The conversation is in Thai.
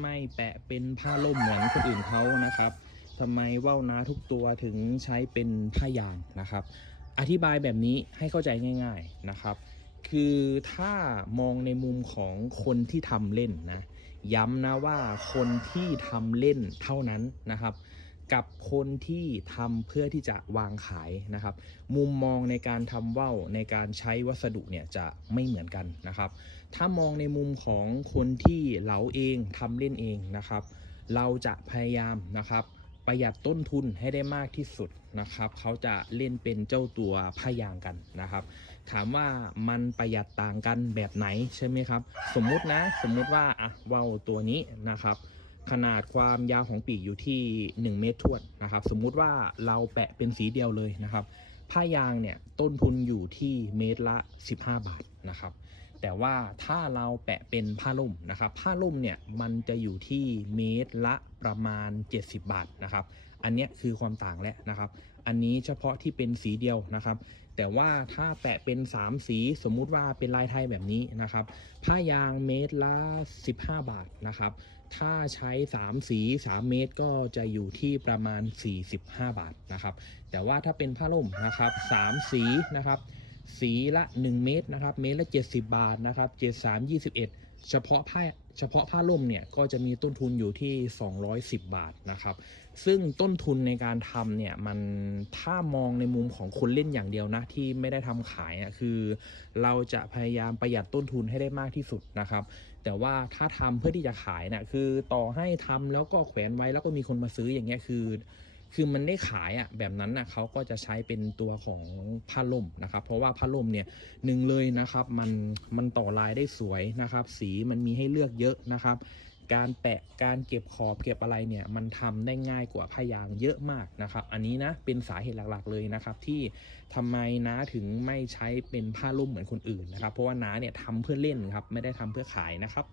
ไม่แปะเป็นผ้าล่มเหมือนคนอื่นเขานะครับทำไมว่าวนาทุกตัวถึงใช้เป็นผ้ายางนะครับ อธิบายแบบนี้ให้เข้าใจง่าย ๆนะครับ คือถ้ามองในมุมของคนที่ทำเล่นนะ ย้ำนะว่าคนที่ทำเล่นเท่านั้นนะครับ กับคนที่ทำเพื่อที่จะวางขายนะครับ มุมมองในการทำว่าวในการใช้วัสดุเนี่ยจะไม่เหมือนกันนะครับ ถ้ามองในมุมของคนที่เหลาเองทำเล่นเองนะครับ เราจะพยายามนะครับประหยัดต้นทุนให้ได้มากที่สุดนะครับ เขาจะเล่นเป็นเจ้าตัวผ้ายางกันนะครับ ถามว่ามันประหยัดต่างกันแบบไหนใช่ไหมครับ สมมุตินะ สมมุติว่าอะว่าวตัวนี้นะครับ ขนาดความยาวของปีกอยู่ที่ 1 เมตรทวนนะครับ สมมุติว่าเราแปะเป็นสีเดียวเลยนะครับ ผ้ายางเนี่ยต้นทุนอยู่ที่เมตรละ 15 บาทนะครับ แต่ว่าถ้าเราแปะเป็นผ้าล่มนะครับ ผ้าล่มเนี่ยมันจะอยู่ที่เมตรละประมาณ 70 บาทนะครับ อันนี้คือความต่างแล้วนะครับ อันนี้เฉพาะที่เป็นสีเดียวนะครับ แต่ว่าถ้าแปะเป็น 3 สีสมมุติว่าเป็นลายไทยแบบนี้นะครับ ผ้ายางเมตรละ 15 บาทนะครับ ถ้าใช้ 3 สี 3 เมตรก็จะอยู่ที่ประมาณ 45 บาทนะครับ แต่ว่าถ้าเป็นผ้าล่มนะครับ 3 สีนะครับ สีละ 1 เมตรนะครับเมตรละ 70 บาทนะครับ73 21 เฉพาะผ้าเฉพาะผ้าล่มเนี่ยก็จะมีต้นทุนอยู่ที่ 210 บาทนะครับซึ่งต้นทุนในการทำเนี่ยมันถ้ามองในมุมของคนเล่นอย่างเดียวนะที่ไม่ได้ทำขายอะคือเราจะพยายามประหยัดต้นทุนให้ได้มากที่สุดนะครับแต่ว่าถ้าทำเพื่อที่จะขายนะคือต่อให้ทำแล้วก็แขวนไว้แล้วก็มีคนมาซื้ออย่างเงี้ยคือ คือมันได้ขายอะแบบนั้นนะเขาก็จะใช้เป็นตัวของผ้าล่มนะครับ เพราะว่าผ้าล่มเนี่ยหนึ่งเลยนะครับมันมันต่อลายได้สวยนะครับ สีมันมีให้เลือกเยอะนะครับการแปะการเก็บขอบเก็บอะไรเนี่ยมันทำได้ง่ายกว่าผ้ายางเยอะมากนะครับ อันนี้นะเป็นสาเหตุหลักๆเลยนะครับ ที่ทำไมน้าถึงไม่ใช้เป็นผ้าล่มเหมือนคนอื่นนะครับ เพราะว่าน้าเนี่ยทำเพื่อเล่นครับไม่ได้ทำเพื่อขายนะครับ